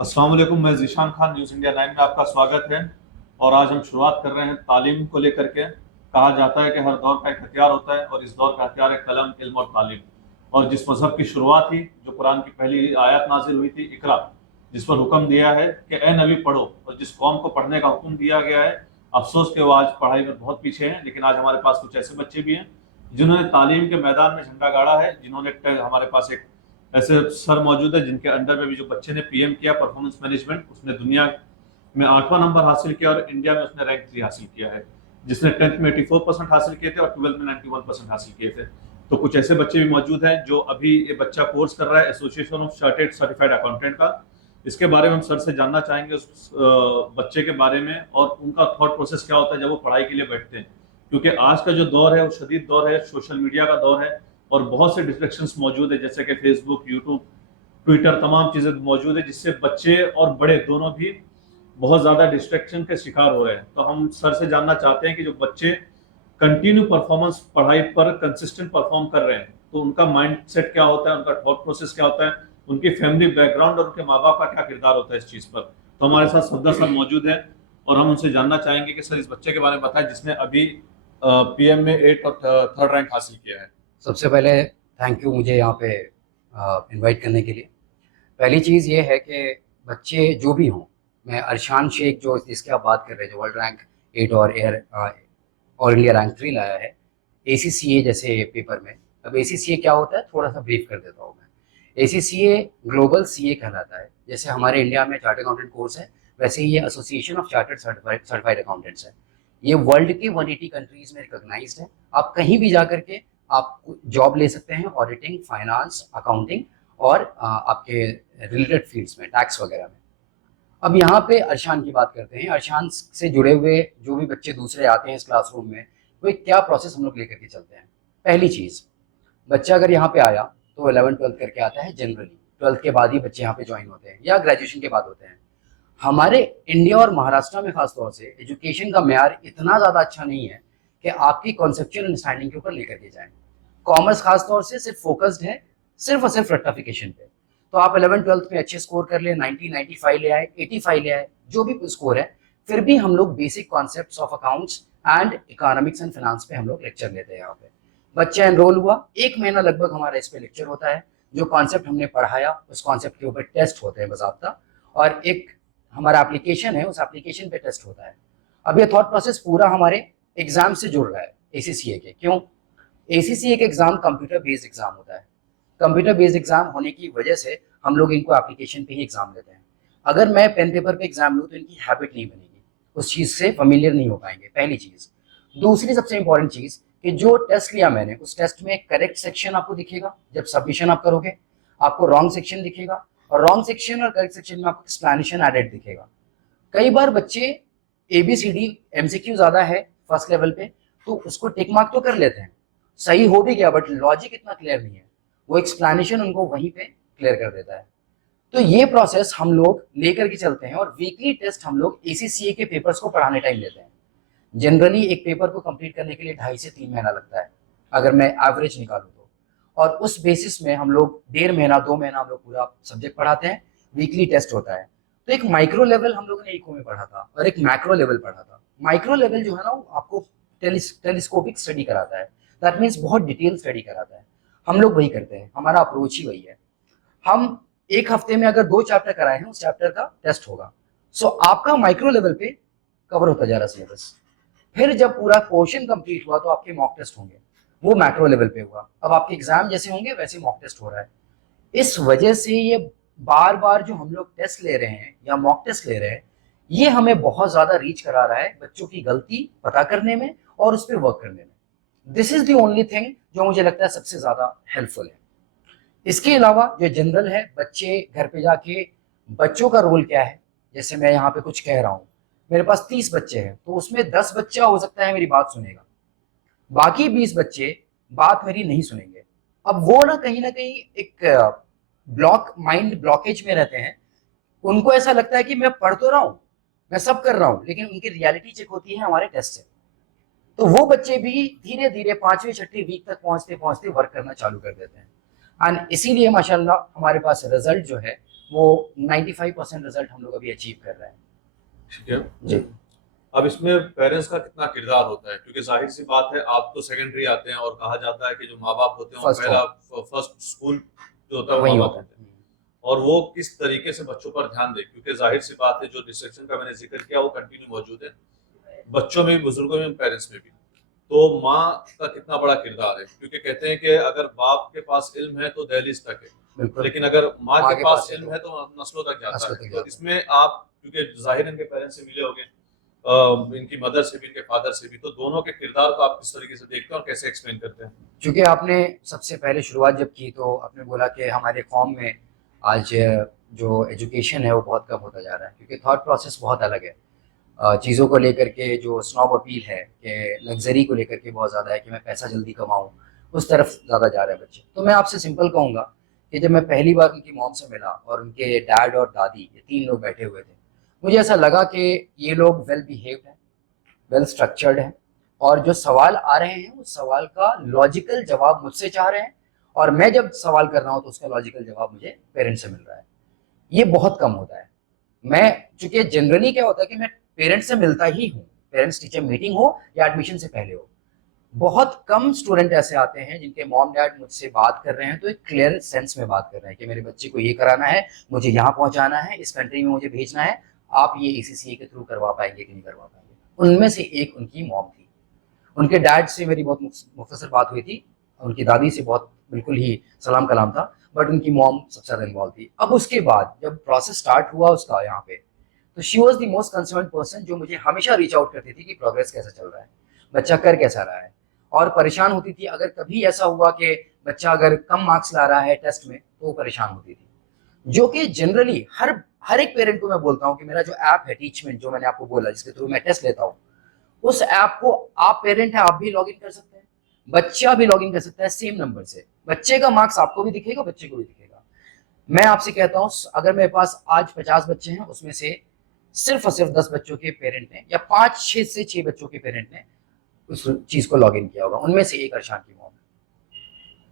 अस्सलाम वालेकुम। मैं ज़ीशान खान, न्यूज़ इंडिया 9 में आपका स्वागत है। और आज हम शुरुआत कर रहे हैं तालीम को लेकर के। कहा जाता है कि हर दौर का एक हथियार होता है और इस दौर का हथियार है कलम, इल्म और तालीम। और जिस मज़हब की शुरुआत हुई, जो कुरान की पहली आयत नाजिल हुई थी, इकरा, जिस पर हुक्म दिया है कि ए नबी पढ़ो, और जिस कौम को पढ़ने का हुक्म दिया गया है, अफसोस के वो आज पढ़ाई में बहुत पीछे हैं। लेकिन आज हमारे पास कुछ ऐसे बच्चे भी हैं जिन्होंने तालीम के मैदान में झंडा गाड़ा है, जिन्होंने हमारे पास एक ऐसे सर मौजूद है जिनके अंडर में भी जो बच्चे ने पीएम किया परफॉर्मेंस मैनेजमेंट, उसने दुनिया में 8वां नंबर हासिल किया और इंडिया में उसने रैंक 3 हासिल किया है। जिसने 10th में 84% हासिल किए थे और 12th में 91% हासिल किए थे। तो कुछ ऐसे बच्चे भी मौजूद हैं जो अभी ये बच्चा कोर्स कर रहा है association of chartered certified accountant का। इसके बारे में हम सर से जानना चाहेंगे, उस बच्चे के बारे में, और उनका थॉट प्रोसेस क्या होता है जब वो पढ़ाई के लिए बैठते हैं। क्योंकि आज का जो दौर है वो शदीद दौर है, सोशल मीडिया का दौर है, और बहुत से डिस्ट्रैक्शंस मौजूद है, जैसे कि फेसबुक, यूट्यूब, ट्विटर, तमाम चीज़ें मौजूद है, जिससे बच्चे और बड़े दोनों भी बहुत ज़्यादा डिस्ट्रैक्शन के शिकार हो रहे हैं। तो हम सर से जानना चाहते हैं कि जो बच्चे कंटिन्यू परफॉर्मेंस पढ़ाई पर कंसिस्टेंट परफॉर्म कर रहे हैं, तो उनका माइंड सेट क्या होता है, उनका थॉट प्रोसेस क्या होता है, उनकी फैमिली बैकग्राउंड और उनके माँ बाप का क्या किरदार होता है इस चीज़ पर। तो हमारे साथ सफदर सर मौजूद है और हम उनसे जानना चाहेंगे कि सर इस बच्चे के बारे में बताएं जिसने अभी पीएम में 8 और 3rd रैंक हासिल किया है। सबसे पहले थैंक यू मुझे यहाँ पे इनवाइट करने के लिए। पहली चीज़ ये है कि बच्चे जो भी हों, मैं अरशान शेख जो जिसकी आप बात कर रहे हैं, जो वर्ल्ड रैंक 8 और ऑल इंडिया रैंक 3 लाया है ACCA जैसे पेपर में। अब ACCA क्या होता है, थोड़ा सा ब्रीफ कर देता हूँ मैं। ACCA ग्लोबल CA कहलाता है। जैसे हमारे इंडिया में चार्टर्ड अकाउंटेंट कोर्स है, वैसे ही ये association of chartered certified accountants है। ये वर्ल्ड के 180 कंट्रीज में रिकॉग्नाइज्ड है। आप कहीं भी जा करके आप जॉब ले सकते हैं, ऑडिटिंग, फाइनेंस, अकाउंटिंग और आपके रिलेटेड फील्ड्स में, टैक्स वगैरह में। अब यहाँ पे अरशान की बात करते हैं। अरशान से जुड़े हुए जो भी बच्चे दूसरे आते हैं इस क्लासरूम में, वो एक क्या प्रोसेस हम लोग लेकर के चलते हैं। पहली चीज़, बच्चा अगर यहाँ पे आया तो 11th-12th करके आता है जनरली। 12th के बाद ही बच्चे यहाँ पे ज्वाइन होते हैं या ग्रेजुएशन के बाद होते हैं। हमारे इंडिया और महाराष्ट्र में खासतौर से एजुकेशन का मेयार इतना ज़्यादा अच्छा नहीं है कि आपकी कॉन्सेप्चुअल अंडरस्टैंडिंग के ऊपर लेकर के जाएं। कॉमर्स खासतौर से सिर्फ फोकस्ड है सिर्फ और सिर्फ रट्टाफिकेशन पे। तो आप 11th-12th में अच्छे स्कोर कर ले, 90, 95 ले आए, 85 ले आए, जो भी स्कोर है, फिर भी हम लोग basic concepts of accounts and economics and finance पे हम लोग लेक्चर लेते हैं यहाँ पे। बच्चा एनरोल हुआ, 1 महीना लगभग हमारा इस पे लेक्चर होता है। जो कॉन्सेप्ट हमने पढ़ाया उस कॉन्सेप्ट के ऊपर टेस्ट होते हैं बाकायदा, और एक हमारा एप्लीकेशन है, उस एप्लीकेशन पे टेस्ट होता है। अब ये थॉट प्रोसेस पूरा हमारे एग्जाम से जुड़ रहा है ACCA के। क्यों? ACCA के एग्जाम कंप्यूटर बेस्ड एग्जाम होता है। कंप्यूटर बेस्ड एग्जाम होने की वजह से हम लोग इनको एप्लीकेशन पे ही एग्जाम लेते हैं। अगर मैं पेन पेपर पे एग्जाम लूँ तो इनकी हैबिट नहीं बनेगी, उस चीज़ से फेमिलियर नहीं हो पाएंगे, पहली चीज़। दूसरी सबसे इंपॉर्टेंट चीज़ कि जो टेस्ट लिया मैंने, उस टेस्ट में करेक्ट सेक्शन आपको दिखेगा। जब सबमिशन आप करोगे आपको रॉन्ग सेक्शन दिखेगा, और रॉन्ग सेक्शन और करेक्ट सेक्शन में आपको एक्सप्लेनेशन एडेड दिखेगा। कई बार बच्चे ABCD MCQ ज़्यादा है फर्स्ट लेवल पे, तो उसको टिक मार्क तो कर लेते हैं, सही हो भी गया, बट लॉजिक इतना क्लियर नहीं है, वो एक्सप्लेनेशन उनको वहीं पे क्लियर कर देता है। तो ये प्रोसेस हम लोग लेकर के चलते हैं, और वीकली टेस्ट हम लोग ACCA के पेपर्स को पढ़ाने टाइम लेते हैं। जनरली एक पेपर को कंप्लीट करने के लिए 2.5 से 3 महीना लगता है, अगर मैं एवरेज निकालूँ तो। और उस बेसिस में हम लोग 1.5 महीना 2 महीना हम लोग पूरा सब्जेक्ट पढ़ाते हैं, वीकली टेस्ट होता है। तो एक माइक्रो लेवल हम लोगों ने इको में पढ़ा था और एक मैक्रो लेवल पढ़ा था। माइक्रो लेवल जो है ना, वो आपको टेलीस्कोपिक स्टडी कराता है, दैट मीन्स बहुत डिटेल स्टडी कराता है। हम लोग वही करते हैं, हमारा अप्रोच ही वही है। हम एक हफ्ते में अगर 2 चैप्टर कराए हैं, उस चैप्टर का टेस्ट होगा। सो आपका माइक्रो लेवल पे कवर होता जा रहा सिलेबस। फिर जब पूरा पोर्शन कंप्लीट हुआ तो आपके मॉक टेस्ट होंगे, वो मैक्रो लेवल पे हुआ। अब आपके एग्जाम जैसे होंगे वैसे मॉक टेस्ट हो रहा है। इस वजह से ये बार बार जो हम लोग टेस्ट ले रहे हैं या मॉक टेस्ट ले रहे हैं, ये हमें बहुत ज्यादा रीच करा रहा है बच्चों की गलती पता करने में और उस पर वर्क करने में। This is the only thing जो मुझे लगता है सबसे ज्यादा हेल्पफुल है। इसके अलावा जो जनरल है, बच्चे घर पे जाके बच्चों का रोल क्या है, जैसे मैं यहाँ पे कुछ कह रहा हूँ, मेरे पास 30 बच्चे हैं, तो उसमें 10 बच्चा हो सकता है मेरी बात सुनेगा, बाकी 20 बच्चे बात मेरी नहीं सुनेंगे। अब वो ना कहीं एक माइंड ब्लॉकेज में रहते हैं। उनको ऐसा लगता है कि मैं पढ़ तो रहा हूँ, मैं सब कर रहा हूँ, लेकिन उनकी रियलिटी चेक होती है हमारे टेस्ट से। तो वो बच्चे भी धीरे धीरे 5वीं 6वीं वीक तक पहुंचते पहुंचते वर्क करना चालू कर देते हैं। एंड इसीलिए माशाल्लाह हमारे पास रिजल्ट जो है वो 95% रिजल्ट हम लोग अभी अचीव कर रहे हैं। ठीक है जी। अब इसमें पेरेंट्स का कितना किरदार होता है, क्योंकि जाहिर सी बात है आप तो सेकेंडरी आते हैं और कहा जाता है कि जो माँ बाप होते हैं वो फर्स्ट पहला होम फर्स्ट स्कूल जो होता है वो वही माँ बाप होता है। होते हैं, और वो किस तरीके से बच्चों पर ध्यान दे, क्योंकि जाहिर सी बात है जो डिस्ट्रक्शन का मैंने जिक्र किया वो कंटिन्यू मौजूद है बच्चों में भी, बुजुर्गों में, पेरेंट्स में भी। तो माँ का कितना बड़ा किरदार है, क्योंकि कहते हैं कि अगर बाप के पास इल्म है तो दहलीज तक है, बिल्कुल। लेकिन अगर माँ माँ के के पास पास है इल्म तो है तो नस्लों तक जाता नस्लों है। तक तो जाता है। इसमें आप, क्योंकि जाहिर इनके पेरेंट्स से मिले होंगे, इनकी मदर से भी इनके फादर से भी, तो दोनों के किरदार को आप किस तरीके से देखते हैं और कैसे एक्सप्लेन करते हैं? क्योंकि आपने सबसे पहले शुरुआत जब की तो आपने बोला कि हमारे कौम में आज जो एजुकेशन है वो बहुत कम होता जा रहा है, क्योंकि थॉट प्रोसेस बहुत अलग है। चीज़ों को लेकर के जो स्नॉब अपील है कि लग्जरी को लेकर के बहुत ज़्यादा है कि मैं पैसा जल्दी कमाऊँ, उस तरफ ज़्यादा जा रहे हैं बच्चे। तो मैं आपसे सिंपल कहूँगा कि जब मैं पहली बार उनकी मॉम से मिला और उनके डैड और दादी ये 3 लोग बैठे हुए थे, मुझे ऐसा लगा कि ये लोग वेल बिहेव्ड हैं, वेल स्ट्रक्चर्ड हैं, और जो सवाल आ रहे हैं उस सवाल का लॉजिकल जवाब मुझसे चाह रहे हैं, और मैं जब सवाल कर रहा हूँ तो उसका लॉजिकल जवाब मुझे पेरेंट्स से मिल रहा है। ये बहुत कम होता है। मैं चूंकि जनरली क्या होता है कि मैं पेरेंट्स से मिलता ही हूँ, पेरेंट्स टीचर मीटिंग हो या एडमिशन से पहले हो। बहुत कम स्टूडेंट ऐसे आते हैं जिनके मॉम डैड मुझसे बात कर रहे हैं तो एक क्लियर सेंस में बात कर रहे हैं कि मेरे बच्चे को ये कराना है, मुझे यहाँ पहुंचाना है, इस कंट्री में मुझे भेजना है, आप ये ACCA के थ्रू करवा पाएंगे कि नहीं करवा पाएंगे। उनमें से एक उनकी मॉम थी। उनके डैड से मेरी बहुत मुख्तसर बात हुई थी, उनकी दादी से बहुत बिल्कुल ही सलाम कलाम था, बट उनकी मॉम सबसे ज़्यादा इन्वॉल्व थी। अब उसके बाद जब प्रोसेस स्टार्ट हुआ उसका यहाँ पे, तो she was the most concern person जो मुझे हमेशा रीच आउट करती थी कि प्रोग्रेस कैसा चल रहा है, बच्चा कर कैसा रहा है, और परेशान होती थी अगर कभी ऐसा हुआ कि बच्चा अगर कम मार्क्स ला रहा है टेस्ट में तो वो परेशान होती थी। जो कि जनरली हर हर एक पेरेंट को मैं बोलता हूँ कि मेरा जो ऐप है टीचमेंट, जो मैंने आपको बोला जिसके थ्रू मैं टेस्ट लेता हूँ, उस ऐप को आप पेरेंट है आप भी लॉग इन कर सकते हैं, बच्चा भी लॉग इन कर सकता है सेम नंबर से। बच्चे का मार्क्स आपको भी दिखेगा, बच्चे को भी दिखेगा। मैं आपसे कहता हूं अगर मेरे पास आज 50 बच्चे हैं उसमें से सिर्फ और सिर्फ 10 बच्चों के पेरेंट ने या 5-6 से 6 बच्चों के पेरेंट ने उस चीज को लॉग इन किया होगा, उनमें से एक अरशान की मौत।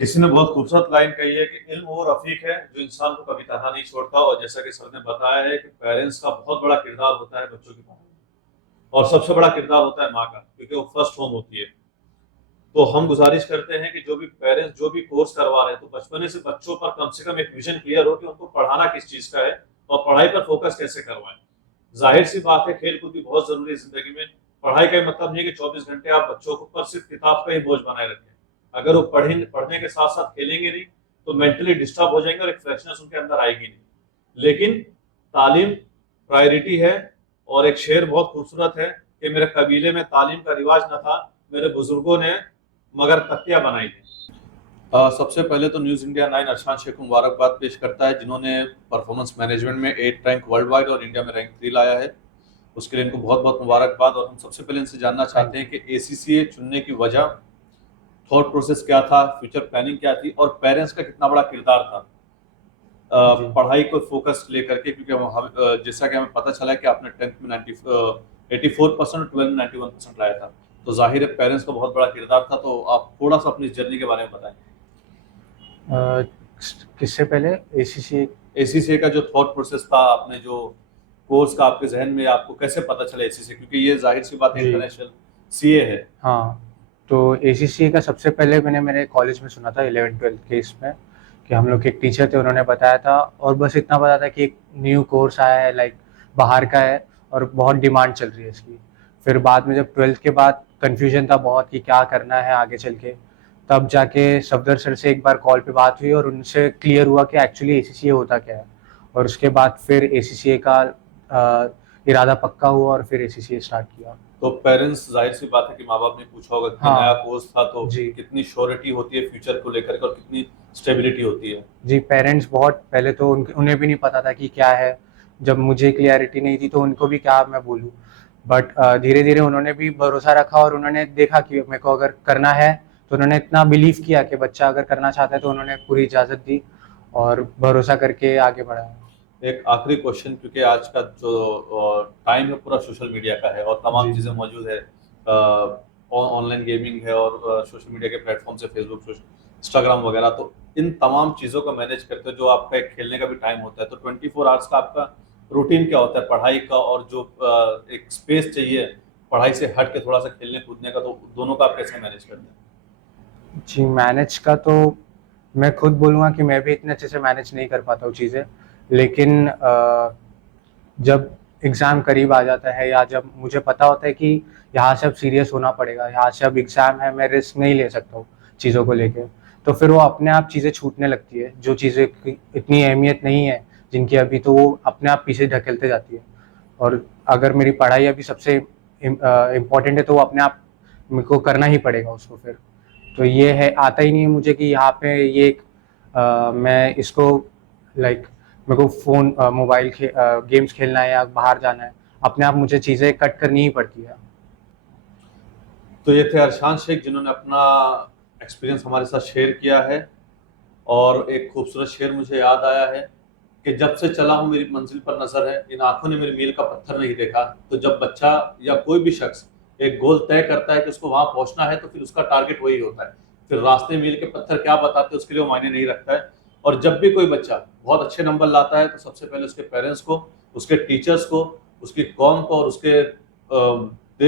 किसी ने बहुत खूबसूरत लाइन कही है कि इल्म वो रफीक है जो इंसान को कभी तन्हा नहीं छोड़ता, और जैसा कि सर ने बताया है कि पेरेंट्स का बहुत बड़ा किरदार होता है बच्चों की पढ़ाई में, और सबसे बड़ा किरदार होता है माँ का, क्योंकि वो फर्स्ट होम होती है। तो हम गुजारिश करते हैं कि जो भी पेरेंट्स जो भी कोर्स करवा रहे हैं तो बचपने से बच्चों पर कम से कम एक विजन क्लियर हो कि उनको पढ़ाना किस चीज का है और पढ़ाई पर फोकस कैसे करवाएं। जाहिर सी बात है खेल कूद भी बहुत जरूरी है जिंदगी में। पढ़ाई का मतलब नहीं है कि 24 घंटे आप बच्चों को पर सिर्फ किताब का ही बोझ बनाए रखें। अगर वो पढ़ने के साथ साथ खेलेंगे नहीं तो मेंटली डिस्टर्ब हो जाएंगे और एक फ्रेशनेस उनके अंदर आएगी नहीं। लेकिन तालीम प्रायोरिटी है, और एक शेर बहुत खूबसूरत है कि मेरे कबीले में तालीम का रिवाज न था, मेरे बुजुर्गों ने मगर तख्तियां बनाई थी। सबसे पहले तो न्यूज़ इंडिया 9 अरशान शेख को मुबारकबाद पेश करता है जिन्होंने परफॉर्मेंस मैनेजमेंट में 8 रैंक वर्ल्ड वाइड और इंडिया में रैंक 3 लाया है। उसके लिए इनको बहुत बहुत मुबारकबाद। और हम सबसे पहले इनसे जानना चाहते हैं कि ACCA चुनने की वजह, थॉट प्रोसेस क्या था, फ्यूचर प्लानिंग क्या थी, और पेरेंट्स का कितना बड़ा किरदार था पढ़ाई को फोकस लेकर के, क्योंकि जैसा कि हमें पता चला कि आपने 10th में 84% और 12 में 91% लाया था, तो जाहिर है पेरेंट्स का बहुत बड़ा किरदार था। तो आप थोड़ा सा अपनी जर्नी के बारे में बताएं। किससे पहले ACCA का जो थॉट प्रोसेस था, आपने जो कोर्स का आपके जहन में, आपको कैसे पता चला ACCA, क्योंकि ये जाहिर सी बात है इंटरनेशनल CA है। हाँ, तो ACCA का सबसे पहले मैंने मेरे कॉलेज में सुना था 11th-12th के इसमें, कि हम लोग के एक टीचर थे उन्होंने बताया था, और बस इतना पता था कि एक न्यू कोर्स आया है, लाइक बाहर का है और बहुत डिमांड चल रही है इसकी। फिर बाद में जब 12th के बाद कन्फ्यूजन था बहुत कि क्या करना है आगे चल के, तब जाके सफदर सर से एक बार कॉल पे बात हुई और उनसे क्लियर हुआ कि एक्चुअली ACCA होता क्या है, और उसके बाद फिर ACCA का इरादा पक्का हुआ और फिर ACCA स्टार्ट किया। तो पेरेंट्स, जाहिर सी बात है कि माँ बाप ने पूछा होगा कि नया कोर्स था तो कितनी श्योरिटी होती है फ्यूचर को लेकर के और कितनी स्टेबिलिटी होती है। जी, पेरेंट्स बहुत पहले तो उन्हें भी नहीं पता था कि क्या है, जब मुझे क्लियरिटी नहीं थी तो उनको भी क्या मैं बोलूँ, बट धीरे धीरे उन्होंने भी भरोसा रखा और उन्होंने देखा कि मेरे को अगर करना है तो उन्होंने इतना बिलीव किया कि बच्चा अगर करना चाहता है तो उन्होंने पूरी इजाज़त दी और भरोसा करके आगे बढ़ाया। एक आखिरी क्वेश्चन, क्योंकि आज का जो टाइम है पूरा सोशल मीडिया का है और तमाम चीज़ें मौजूद है, ऑनलाइन गेमिंग है और सोशल मीडिया के प्लेटफॉर्म से फेसबुक, इंस्टाग्राम वगैरह, तो इन तमाम चीज़ों को मैनेज करते हो, जो आपका एक खेलने का भी टाइम होता है, तो 24 आवर्स का आपका रूटीन क्या होता है पढ़ाई का, और जो एक स्पेस चाहिए पढ़ाई से हट के थोड़ा सा खेलने कूदने का, तो दोनों का आप कैसे मैनेज करते हैं? जी, मैनेज का तो मैं खुद बोलूँगा कि मैं भी इतने अच्छे से मैनेज नहीं कर पाता हूँ चीज़ें, लेकिन जब एग्ज़ाम करीब आ जाता है या जब मुझे पता होता है कि यहाँ से अब सीरियस होना पड़ेगा, यहाँ से अब एग्ज़ाम है, मैं रिस्क नहीं ले सकता हूँ चीज़ों को लेके, तो फिर वो अपने आप चीज़ें छूटने लगती है, जो चीज़ें की इतनी अहमियत नहीं है जिनकी अभी, तो वो अपने आप पीछे ढकेलते जाती है। और अगर मेरी पढ़ाई अभी सबसे इम्पोर्टेंट है, तो वो अपने आप मेरे को करना ही पड़ेगा उसको फिर। तो ये है, आता ही नहीं है मुझे कि यहाँ पे ये एक मैं इसको लाइक मेरे को फ़ोन मोबाइल गेम्स खेलना है या बाहर जाना है, अपने आप मुझे चीज़ें कट करनी ही पड़ती है। तो ये थे अरशान शेख, जिन्होंने अपना एक्सपीरियंस हमारे साथ शेयर किया है। और एक खूबसूरत शेर मुझे याद आया है कि जब से चला हूँ मेरी मंजिल पर नजर है, इन आंखों ने मेरी मील का पत्थर नहीं देखा। तो जब बच्चा या कोई भी शख्स एक गोल तय करता है कि उसको वहां पहुंचना है, तो फिर उसका टारगेट वही होता है। फिर रास्ते मील के पत्थर क्या बताते हैं उसके लिए वो मायने नहीं रखता है। और जब भी कोई बच्चा बहुत अच्छे नंबर लाता है, तो सबसे पहले उसके पेरेंट्स को, उसके टीचर्स को, उसकी कौम को और उसके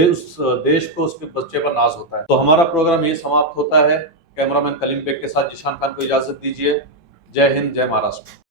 उस देश को उसके बच्चे पर नाज होता है। तो हमारा प्रोग्राम ये समाप्त होता है। कैमरामैन कलीम बेग के साथ जिशान खान को इजाजत दीजिए। जय हिंद, जय महाराष्ट्र।